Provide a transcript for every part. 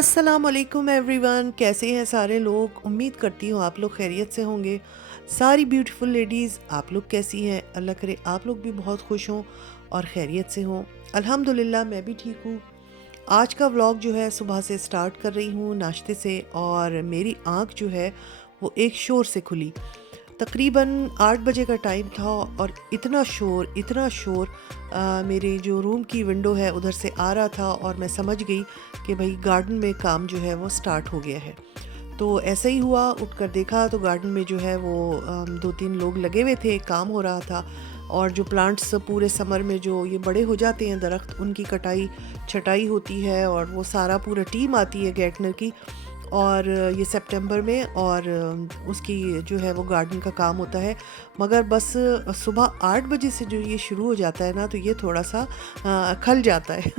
अस्सलाम वालेकुम एवरीवन, कैसे हैं सारे लोग। उम्मीद करती हूँ आप लोग खैरियत से होंगे। सारी ब्यूटीफुल लेडीज़, आप लोग कैसी हैं? अल्लाह करे आप लोग भी बहुत खुश हों और खैरियत से हों। अल्हम्दुलिल्लाह मैं भी ठीक हूँ। आज का व्लॉग जो है सुबह से स्टार्ट कर रही हूँ नाश्ते से, और मेरी आँख जो है वो एक शोर से खुली। तकरीबन 8 बजे का टाइम था और इतना शोर मेरे जो रूम की विंडो है उधर से आ रहा था, और मैं समझ गई कि भाई गार्डन में काम जो है वो स्टार्ट हो गया है। तो ऐसा ही हुआ, उठकर देखा तो गार्डन में जो है वो 2-3 लोग लगे हुए थे, काम हो रहा था। और जो प्लांट्स पूरे समर में जो ये बड़े हो जाते हैं दरख्त, उनकी कटाई छटाई होती है, और वो सारा पूरा टीम आती है गार्डनर की। और ये सितंबर में, और उसकी जो है वो गार्डन का काम होता है। मगर बस सुबह 8 बजे से जो ये शुरू हो जाता है ना, तो ये थोड़ा सा खल जाता है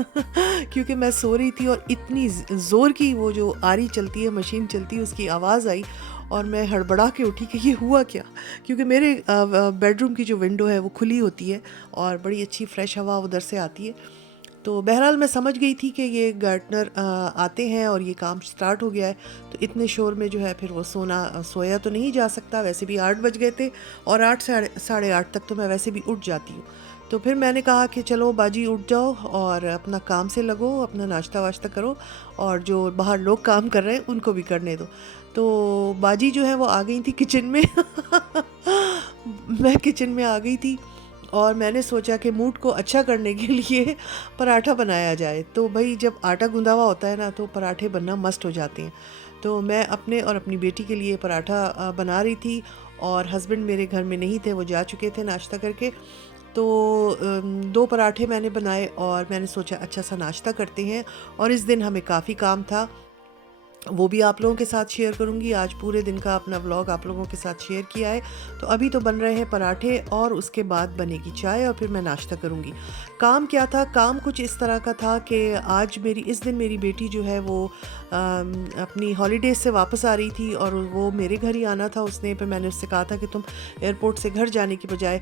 क्योंकि मैं सो रही थी और इतनी ज़ोर की वो जो आरी चलती है, मशीन चलती है, उसकी आवाज़ आई और मैं हड़बड़ा के उठी कि ये हुआ क्या। क्योंकि मेरे बेडरूम की जो विंडो है वो खुली होती है और बड़ी अच्छी फ्रेश हवा उधर से आती है। तो बहरहाल मैं समझ गई थी कि ये गार्डनर आते हैं और ये काम स्टार्ट हो गया है। तो इतने शोर में जो है फिर वो सोया तो नहीं जा सकता। वैसे भी 8 बज गए थे, और 8 साढ़े 8 तक तो मैं वैसे भी उठ जाती हूँ। तो फिर मैंने कहा कि चलो बाजी उठ जाओ और अपना काम से लगो, अपना नाश्ता वाश्ता करो, और जो बाहर लोग काम कर रहे हैं उनको भी करने दो। तो बाजी जो है वो आ गई थी किचन में मैं किचन में आ गई थी, और मैंने सोचा कि मूड को अच्छा करने के लिए पराठा बनाया जाए। तो भाई जब आटा गूंदा हुआ होता है ना, तो पराठे बनना मस्त हो जाते हैं। तो मैं अपने और अपनी बेटी के लिए पराठा बना रही थी, और हस्बैंड मेरे घर में नहीं थे, वो जा चुके थे नाश्ता करके। तो 2 पराठे मैंने बनाए, और मैंने सोचा अच्छा सा नाश्ता करते हैं। और इस दिन हमें काफ़ी काम था, वो भी आप लोगों के साथ शेयर करूंगी। आज पूरे दिन का अपना व्लॉग आप लोगों के साथ शेयर किया है। तो अभी तो बन रहे हैं पराठे, और उसके बाद बनेगी चाय, और फिर मैं नाश्ता करूंगी। काम क्या था? काम कुछ इस तरह का था कि आज इस दिन मेरी बेटी जो है वो अपनी हॉलीडेज से वापस आ रही थी, और वो मेरे घर ही आना था उसने। फिर मैंने उससे कहा था कि तुम एयरपोर्ट से घर जाने की बजाय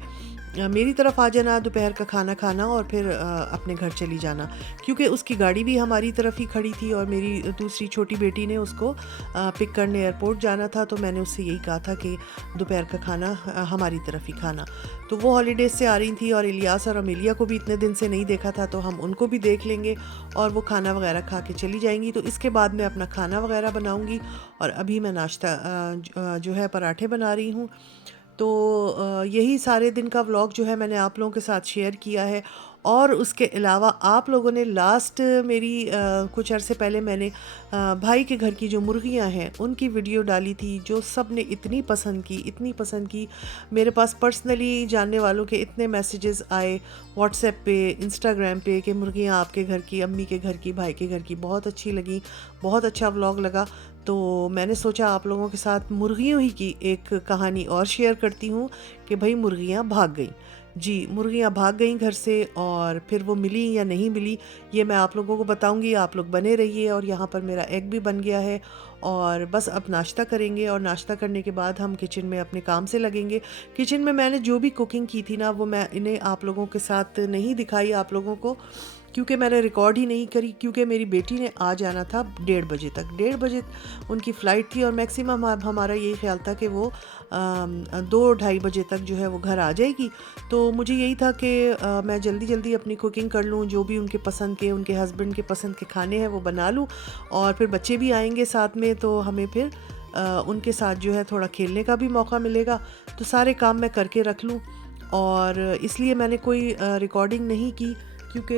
मेरी तरफ आ जाना, दोपहर का खाना खाना, और फिर अपने घर चली जाना। क्योंकि उसकी गाड़ी भी हमारी तरफ ही खड़ी थी, और मेरी दूसरी छोटी बेटी ने उसको पिक करने एयरपोर्ट जाना था। तो मैंने उससे यही कहा था कि दोपहर का खाना हमारी तरफ ही खाना। तो वो हॉलीडेज से आ रही थी, और इलियास और अमेलिया को भी इतने दिन से नहीं देखा था, तो हम उनको भी देख लेंगे, और वो खाना वगैरह खा के चली जाएंगी। तो इसके बाद मैं अपना खाना वगैरह बनाऊंगी, और अभी मैं नाश्ता जो है पराठे बना रही हूँ। तो यही सारे दिन का व्लॉग जो है मैंने आप लोगों के साथ शेयर किया है। और उसके अलावा आप लोगों ने लास्ट मेरी कुछ अरसे पहले मैंने भाई के घर की जो मुर्गियां हैं उनकी वीडियो डाली थी, जो सब ने इतनी पसंद की। मेरे पास पर्सनली जानने वालों के इतने मैसेजेस आए व्हाट्सएप पे, इंस्टाग्राम पे, कि मुर्गियां आपके घर की, अम्मी के घर की, भाई के घर की बहुत अच्छी लगी, बहुत अच्छा व्लॉग लगा। तो मैंने सोचा आप लोगों के साथ मुर्गियों ही की एक कहानी और शेयर करती हूँ कि भाई मुर्गियाँ भाग गई। जी, मुर्गियाँ भाग गईं घर से, और फिर वो मिली या नहीं मिली ये मैं आप लोगों को बताऊंगी। आप लोग बने रहिए। और यहाँ पर मेरा एग भी बन गया है, और बस अब नाश्ता करेंगे, और नाश्ता करने के बाद हम किचन में अपने काम से लगेंगे। किचन में मैंने जो भी कुकिंग की थी ना, वो मैं इन्हें आप लोगों के साथ नहीं दिखाई आप लोगों को, क्योंकि मैंने रिकॉर्ड ही नहीं करी। क्योंकि मेरी बेटी ने आ जाना था 1:30 बजे तक, 1:30 बजे उनकी फ़्लाइट थी, और मैक्सिमम हमारा यही ख्याल था कि वो 2-2:30 बजे तक जो है वो घर आ जाएगी। तो मुझे यही था कि मैं जल्दी जल्दी अपनी कुकिंग कर लूँ, जो भी उनके पसंद के, उनके हस्बैंड के पसंद के खाने हैं वो बना लूँ। और फिर बच्चे भी आएंगे साथ में, तो हमें फिर उनके साथ जो है थोड़ा खेलने का भी मौका मिलेगा। तो सारे काम मैं करके रख लूँ, और इसलिए मैंने कोई रिकॉर्डिंग नहीं की, क्योंकि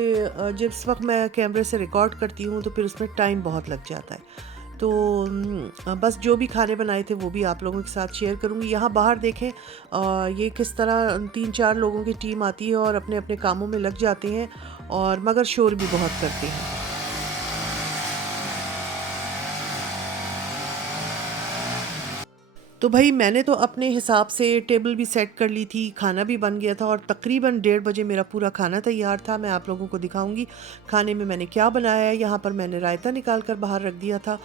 जिस वक्त मैं कैमरे से रिकॉर्ड करती हूँ तो फिर उसमें टाइम बहुत लग जाता है। तो बस जो भी खाने बनाए थे वो भी आप लोगों के साथ शेयर करूँगी। यहाँ बाहर देखें ये किस तरह 3-4 लोगों की टीम आती है और अपने अपने कामों में लग जाते हैं, और मगर शोर भी बहुत करते हैं। तो भाई मैंने तो अपने हिसाब से टेबल भी सेट कर ली थी, खाना भी बन गया था, और तकरीबन 1:30 बजे मेरा पूरा खाना तैयार था। मैं आप लोगों को दिखाऊंगी खाने में मैंने क्या बनाया है। यहाँ पर मैंने रायता निकाल कर बाहर रख दिया था,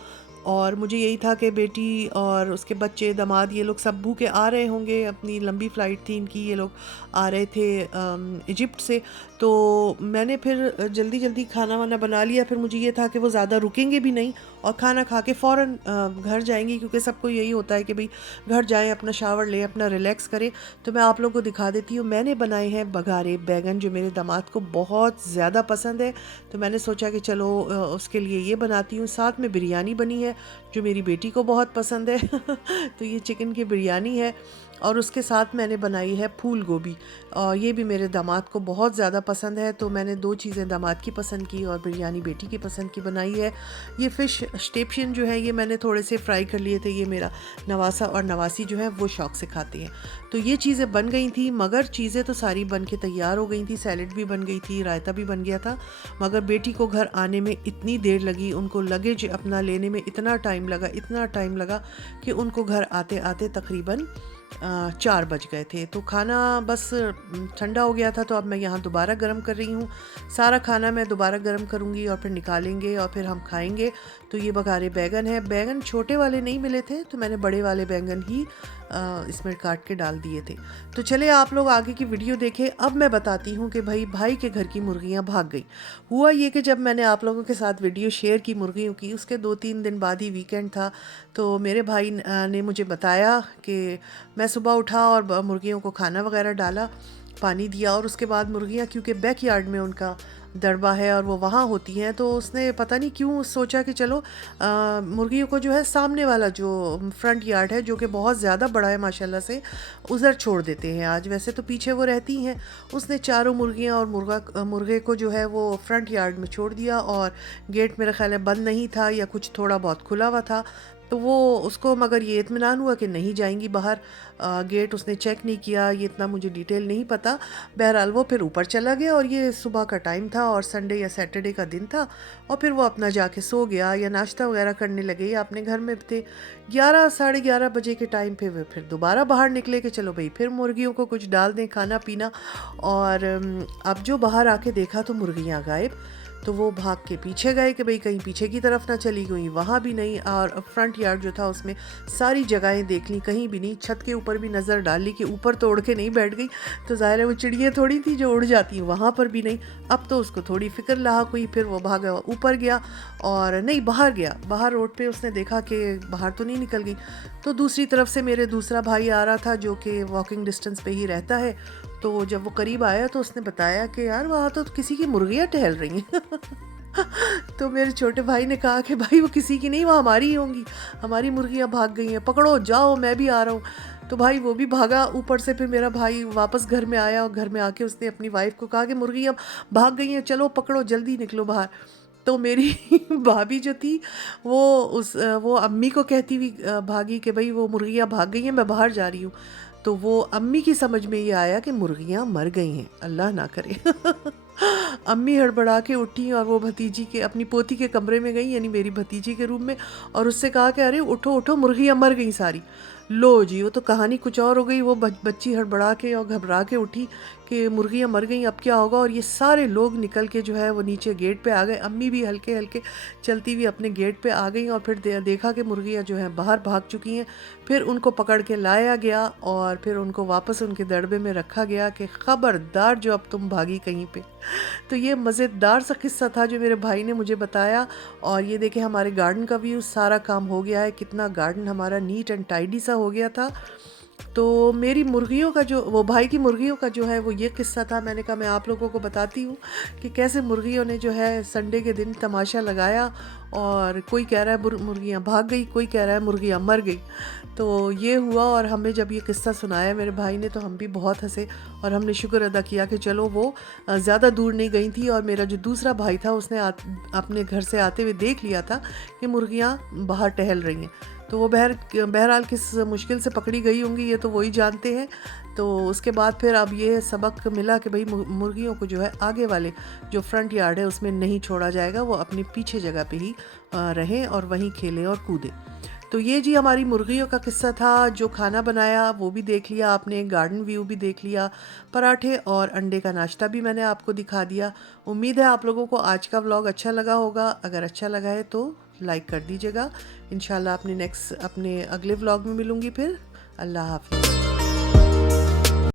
और मुझे यही था कि बेटी और उसके बच्चे दामाद ये लोग सब भूखे आ रहे होंगे, अपनी लंबी फ़्लाइट थी इनकी, ये लोग आ रहे थे इजिप्ट से। तो मैंने फिर जल्दी जल्दी खाना वाना बना लिया। फिर मुझे ये था कि वो ज़्यादा रुकेंगे भी नहीं और खाना खा के फ़ौरन घर जाएंगी, क्योंकि सबको यही होता है कि भाई घर जाएं, अपना शावर लें, अपना रिलैक्स करें। तो मैं आप लोगों को दिखा देती हूँ, मैंने बनाए हैं बघारे बैगन, जो मेरे दामाद को बहुत ज़्यादा पसंद है। तो मैंने सोचा कि चलो उसके लिए ये बनाती हूँ। साथ में बिरयानी बनी है जो मेरी बेटी को बहुत पसंद है तो ये चिकन की बिरयानी है। और उसके साथ मैंने बनाई है फूल गोभी, और ये भी मेरे दामाद को बहुत ज़्यादा पसंद है। तो मैंने दो चीज़ें दामाद की पसंद की और बिरयानी बेटी की पसंद की बनाई है। ये फ़िश स्टेप्शियन जो है ये मैंने थोड़े से फ्राई कर लिए थे। ये मेरा नवासा और नवासी जो है वो शौक़ से खाते हैं। तो ये चीज़ें बन गई थी, मगर चीज़ें तो सारी बन के तैयार हो गई थी। सैलेड भी बन गई थी, रायता भी बन गया था, मगर बेटी को घर आने में इतनी देर लगी, उनको लगेज अपना लेने में इतना टाइम लगा कि उनको घर आते आते तकरीबन 4 बज गए थे। तो खाना बस ठंडा हो गया था, तो अब मैं यहाँ दोबारा गर्म कर रही हूँ। सारा खाना मैं दोबारा गर्म करूँगी और फिर निकालेंगे और फिर हम खाएंगे। तो ये बघारे बैगन है। बैगन छोटे वाले नहीं मिले थे, तो मैंने बड़े वाले बैगन ही इसमें काट के डाल दिए थे। तो चले आप लोग आगे की वीडियो देखें। अब मैं बताती हूँ कि भाई के घर की मुर्गियाँ भाग गई। हुआ ये कि जब मैंने आप लोगों के साथ वीडियो शेयर की मुर्गियों की, उसके 2-3 दिन बाद ही वीकेंड था, तो मेरे भाई ने मुझे बताया कि मैं सुबह उठा और मुर्गियों को खाना वगैरह डाला, पानी दिया, और उसके बाद मुर्गियाँ, क्योंकि बैकयार्ड में उनका दड़बा है और वो वहाँ होती हैं, तो उसने पता नहीं क्यों सोचा कि चलो मुर्गियों को जो है सामने वाला जो फ्रंट यार्ड है, जो कि बहुत ज़्यादा बड़ा है माशाल्लाह से, उधर छोड़ देते हैं आज। वैसे तो पीछे वो रहती हैं। उसने चारों मुर्गियाँ और मुर्गे को जो है वो फ्रंट यार्ड में छोड़ दिया, और गेट मेरा ख्याल है बंद नहीं था या कुछ थोड़ा बहुत खुला हुआ था। तो वो उसको मगर ये इत्मीनान हुआ कि नहीं जाएंगी बाहर। गेट उसने चेक नहीं किया, ये इतना मुझे डिटेल नहीं पता। बहरहाल वो फिर ऊपर चला गया, और ये सुबह का टाइम था और संडे या सैटरडे का दिन था, और फिर वो अपना जाके सो गया या नाश्ता वगैरह करने लगे या अपने घर में थे। 11 साढ़े 11 बजे के टाइम पे वे फिर दोबारा बाहर निकले कि चलो भाई फिर मुर्गियों को कुछ डाल दें खाना पीना। और अब जो बाहर आके देखा तो मुर्गियाँ गायब। तो वो भाग के पीछे गए कि भाई कहीं पीछे की तरफ ना चली गई, वहाँ भी नहीं। और फ्रंट यार्ड जो था उसमें सारी जगहें देख ली, कहीं भी नहीं। छत के ऊपर भी नज़र डाल ली कि ऊपर तो उड़ के नहीं बैठ गई, तो ज़ाहिर है वो चिड़ियाँ थोड़ी थी जो उड़ जाती, वहाँ पर भी नहीं। अब तो उसको थोड़ी फिक्र लाक हुई, फिर वो भागा ऊपर गया, और नहीं बाहर गया। बाहर रोड पे उसने देखा कि बाहर तो नहीं निकल गई। तो दूसरी तरफ से मेरे दूसरा भाई आ रहा था जो कि वॉकिंग डिस्टेंस पे ही रहता है। तो जब वो करीब आया तो उसने बताया कि यार वहाँ तो किसी की मुर्गियाँ टहल रही हैं तो मेरे छोटे भाई ने कहा कि भाई वो किसी की नहीं, वो हमारी ही होंगी, हमारी मुर्गियाँ भाग गई हैं, पकड़ो जाओ मैं भी आ रहा हूँ। तो भाई वो भी भागा ऊपर से। फिर मेरा भाई वापस घर में आया और घर में आके उसने अपनी वाइफ को कहा कि मुर्गियाँ भाग गई हैं, चलो पकड़ो जल्दी निकलो बाहर। तो मेरी भाभी जो थी वो अम्मी को कहती हुई भागी कि भाई वो मुर्गियाँ भाग गई हैं, मैं बाहर जा रही हूँ। तो वो अम्मी की समझ में ये आया कि मुर्गियाँ मर गई हैं, अल्लाह ना करे अम्मी हड़बड़ा के उठी और वो भतीजी के, अपनी पोती के कमरे में गई, यानी मेरी भतीजी के रूम में, और उससे कहा कि अरे उठो उठो मुर्गियाँ मर गई सारी। लो जी, वो तो कहानी कुछ और हो गई। वो बच्ची हड़बड़ा के और घबरा के उठी कि मुर्गियाँ मर गई, अब क्या होगा। और ये सारे लोग निकल के जो है वो नीचे गेट पे आ गए। अम्मी भी हल्के हल्के चलती हुई अपने गेट पे आ गई, और फिर देखा कि मुर्गियाँ जो हैं बाहर भाग चुकी हैं। फिर उनको पकड़ के लाया गया और फिर उनको वापस उनके दड़बे में रखा गया कि ख़बरदार जो अब तुम भागी कहीं पे। तो ये मज़ेदार सा किस्सा था जो मेरे भाई ने मुझे बताया। और ये देखें हमारे गार्डन का व्यू, सारा काम हो गया है, कितना गार्डन हमारा नीट एंड टाइडी सा हो गया था। तो मेरी मुर्गियों का जो, वो भाई की मुर्गियों का जो है वो ये किस्सा था। मैंने कहा मैं आप लोगों को बताती हूँ कि कैसे मुर्गियों ने जो है संडे के दिन तमाशा लगाया। और कोई कह रहा है मुर्गियाँ भाग गई, कोई कह रहा है मुर्गियाँ मर गई। तो ये हुआ, और हमें जब ये किस्सा सुनाया मेरे भाई ने तो हम भी बहुत हंसे, और हमने शुक्र अदा किया कि चलो वो ज़्यादा दूर नहीं गई थी। और मेरा जो दूसरा भाई था उसने अपने घर से आते हुए देख लिया था कि मुर्गियाँ बाहर टहल रही हैं। तो वो बहरहाल किस मुश्किल से पकड़ी गई होंगी ये तो वही जानते हैं। तो उसके बाद फिर अब ये सबक मिला कि भाई मुर्गियों को जो है आगे वाले जो फ्रंट यार्ड है उसमें नहीं छोड़ा जाएगा, वो अपनी पीछे जगह पे ही रहें और वहीं खेलें और कूदें। तो ये जी हमारी मुर्गियों का किस्सा था। जो खाना बनाया वो भी देख लिया आपने, गार्डन व्यू भी देख लिया, पराठे और अंडे का नाश्ता भी मैंने आपको दिखा दिया। उम्मीद है आप लोगों को आज का व्लॉग अच्छा लगा होगा। अगर अच्छा लगा है तो लाइक कर दीजिएगा। इंशाल्लाह अपने अगले व्लॉग में मिलूँगी फिर। अल्लाह हाफ़िज़।